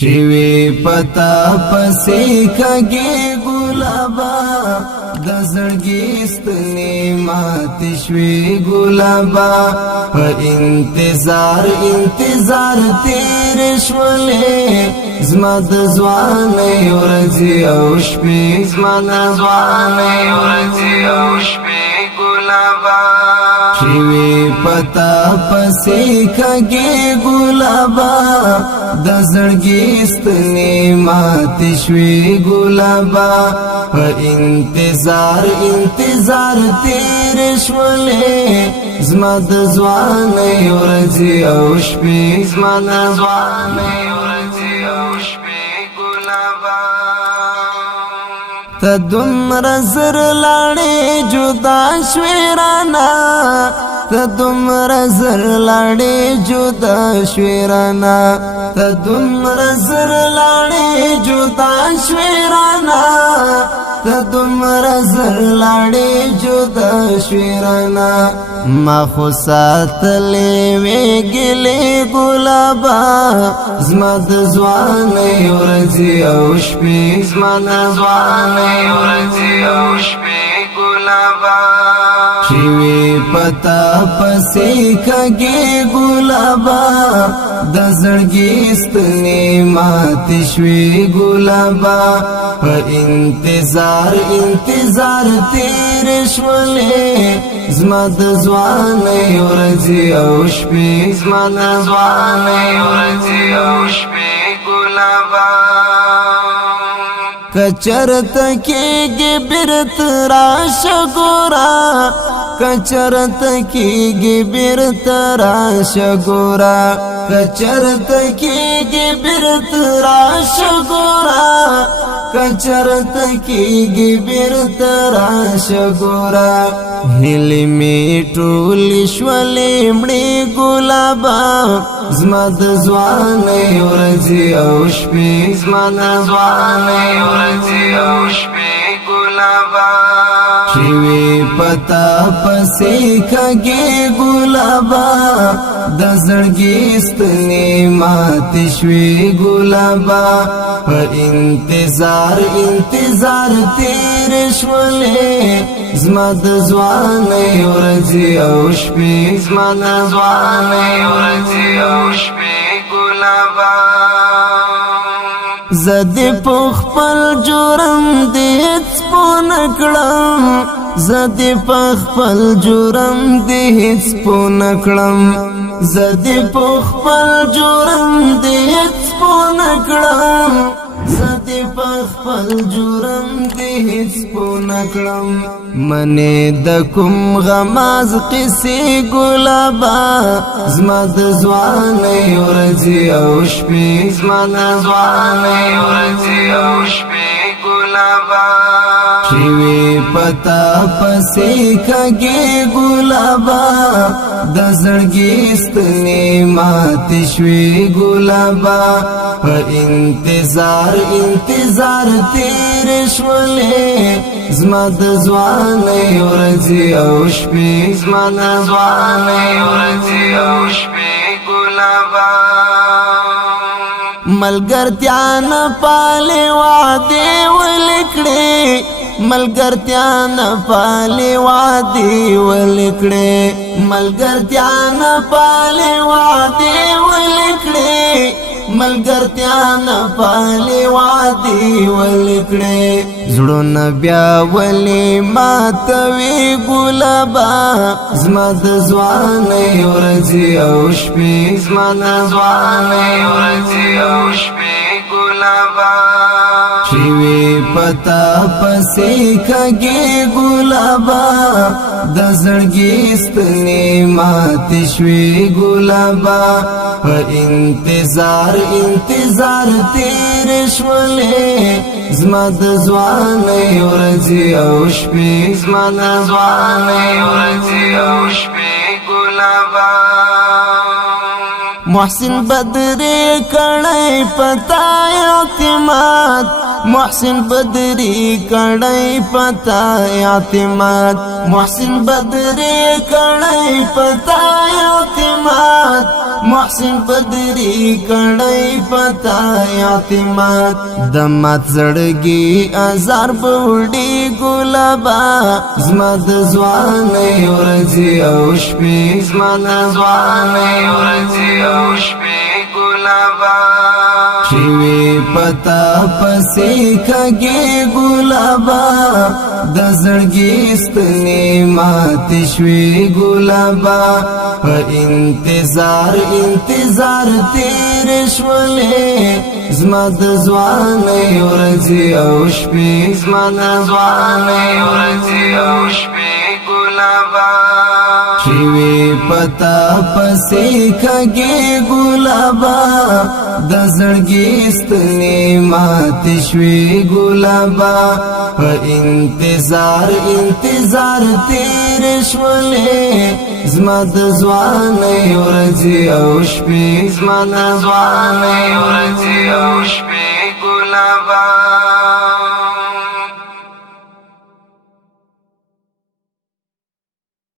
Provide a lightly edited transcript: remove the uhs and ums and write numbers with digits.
شوی پتا پسی کگی گلابا دزړګي ستنی مات شوی گلابا په انتظار تیر شولې زما د ځوان ورځي او شپې زما د ځوان ورځي او شپې گلابا شوی پتا پسی کگی گلابا دزړګي ستنی مات شوی گلابا په انتظار تیر شولې زما د ځوان ورځي او شپې زما د ځوان ورځي او شپې گلابا ته دومره زر لاړې جدا شوې رانا ته دومره زر لاړې جدا شوې رانا ته دومره زر لاړې جدا شوې رانا ته دومره زر لاړې جدا شوې رانا ما خو ساتلې وې ګلې ګلابا زما د ځوان ورځي او شپې زما د ځوان ورځي او شپې گلابا شوی پتا پسی کگی گلابا دزړګي ستنی مات شوی گلابا په انتظار تیر شولې زما د ځوان ورځي او شپې زما د ځوان ورځي او شپې گلابا کچرت کېږي بیرت راشه ګورا کچرت کېږي بیرت راشه ګورا کچرت کېږي بیرت راشه ګورا کچرت کېږي بیرت راشه ګورا هلې می ټولې شولې مړې ګلابا زما د ځوان ورځي او شپې زما د ځوان ورځي او شپې گلابا شوی پتا پسی کگی گلابا دزړګي ستنی مات شوی گلابا په انتظار تیر شولې زما د ځوان ورځي او شپې زما د ځوان ورځي او شپې گلابا زدی پخپل جرم دی هیڅ پون کړم زدی پخپل جرم دی هیڅ پون کړم زدی پخپل جرم دی هیڅ پون کړم زدی پخپل جرم دی هیڅ پون کړم منې د کوم غماز قصې گلابا زما د ځوان ورځي او شپې زما د ځوان ورځي او شپې گلابا شوی پتا پسی کگی گلابا دزړګي ستنی مات شوی گلابا په انتظار تیر شولې زما د ځوان ورځي او شپې زما د ځوان ورځي او شپې گلابا ملګرتیا نه پالې وعدې ولکړې ملګرتیا نه پالې وعدې ولکړې ملګرتیا نه پالې وعدې ولکړې ملګرتیا نه پالې وعدې ولکړې زړونه بیا ولې ماتوي ګلابا زما د ځوان ورځي او شپې زما د ځوان ورځي او شپې گلابا شوی پتا پسی کگی گلابا دزړګي ستنی مات شوی گلابا په انتظار تیر شولې زما د ځوان ورځي او شپې زما د ځوان ورځي او شپې گلابا محسن بدر کړای پتا اعتماد محسن بدری کڑی پتا اعتماد محسن بدری کڑی پتا اعتماد محسن بدری کڑی پتا اعتماد دمات زڑگی ازار بوڑی گلابا زمد زوانی ورزی اوشپی زمد زوانی ورزی اوشپی گلابا شوی پتا پسی کگی گلابا دزڑگی ستنی مات شوی گلابا پا انتظار تیر شولی زمد زوانی ورزی اوشپی زمد زوانی ورزی اوشپی گلابا شوی پتا پسی کگی گلابا دزڑگی ستنی مات شوی گلابا پا انتظار تیر شولی زمد زوانی ورزی اوشپی زمد زوانی ورزی اوشپی گلابا